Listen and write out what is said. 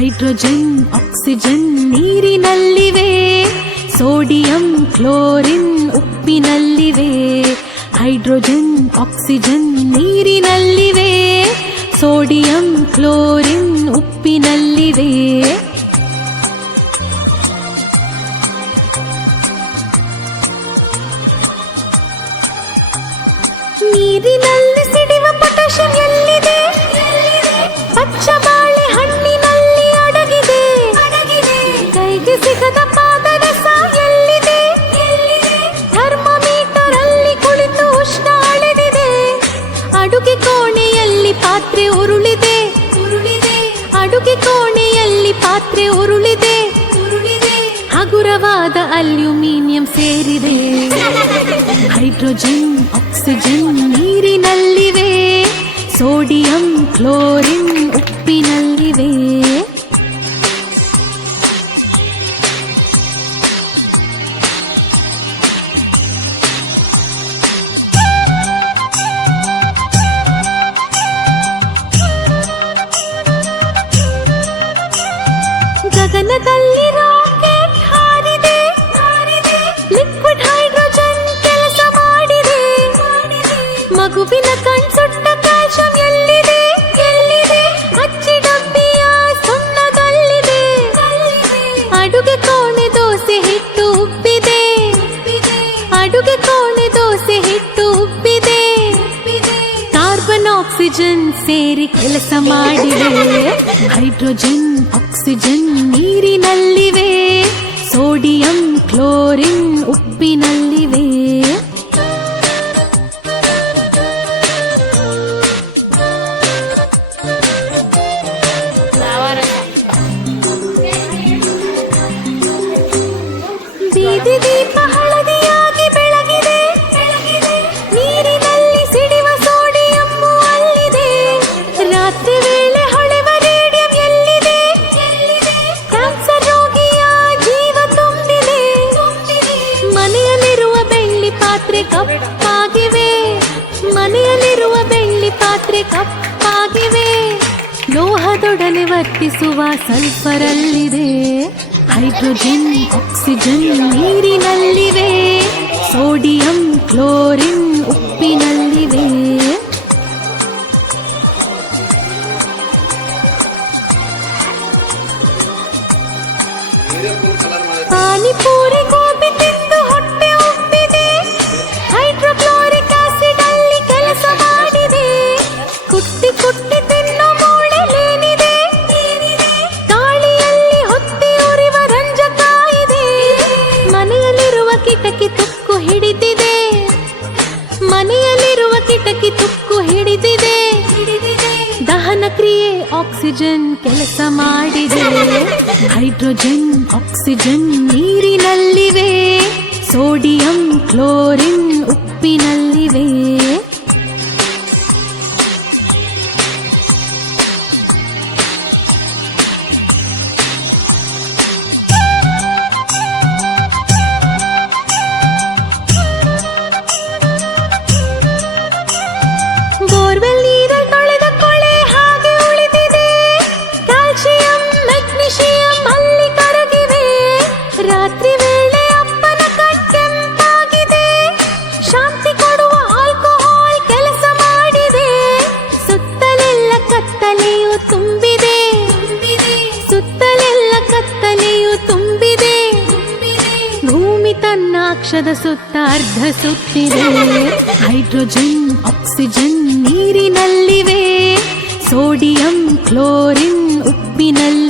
hydrogen oxygen நீரினல்லிவே sodium chlorine உப்பினல்லிவே hydrogen oxygen நீரினல்லிவே sodium chlorine உப்பினல்லிவே நீரினல் aluminium സേരിവേ hydrogen oxygen നീരിനല്ലിവ hydrogen சேரி கெலச மாடிவே hydrogen oxygen நீரினல்லிவே sodium chlorine உப்பினல்லிவே ಕಪ್ಪಾಗಿ ಕಪ್ಪಾಗಿವೆ ಲೋಹದೊಡನೆ ವರ್ತಿಸುವ ಸಲ್ಫರಲ್ಲಿದೆ hydrogen oxygen ನೀರಿನಲ್ಲಿವೆ ಸೋಡಿಯಂ ಕ್ಲೋರಿನ್ ಉಪ್ಪಿನಲ್ಲಿವೆ ಪಾನಿಪೂರಿಗೂ ಕಿಟಕಿ ತುಕ್ಕು ಹಿಡಿದಿದೆ ಮನೆಯಲ್ಲಿರುವ ಕಿಟಕಿ ತುಕ್ಕು ಹಿಡಿದಿದೆ ಹಿಡಿದಿದೆ ದಹನ ಕ್ರಿಯೆ ಆಕ್ಸಿಜನ್ ಕೆಲಸ ಮಾಡಿದೆ ಹೈಡ್ರೋಜನ್ ಆಕ್ಸಿಜನ್ ನೀರಿನಲ್ಲಿವೆ ವೃಕ್ಷದ ಸುತ್ತ ಅರ್ಧ ಸುತ್ತಿದೆ ಹೈಡ್ರೋಜನ್ ಆಕ್ಸಿಜನ್ ನೀರಿನಲ್ಲಿವೆ ಸೋಡಿಯಂ ಕ್ಲೋರಿನ್ ಉಪ್ಪಿನಲ್ಲಿ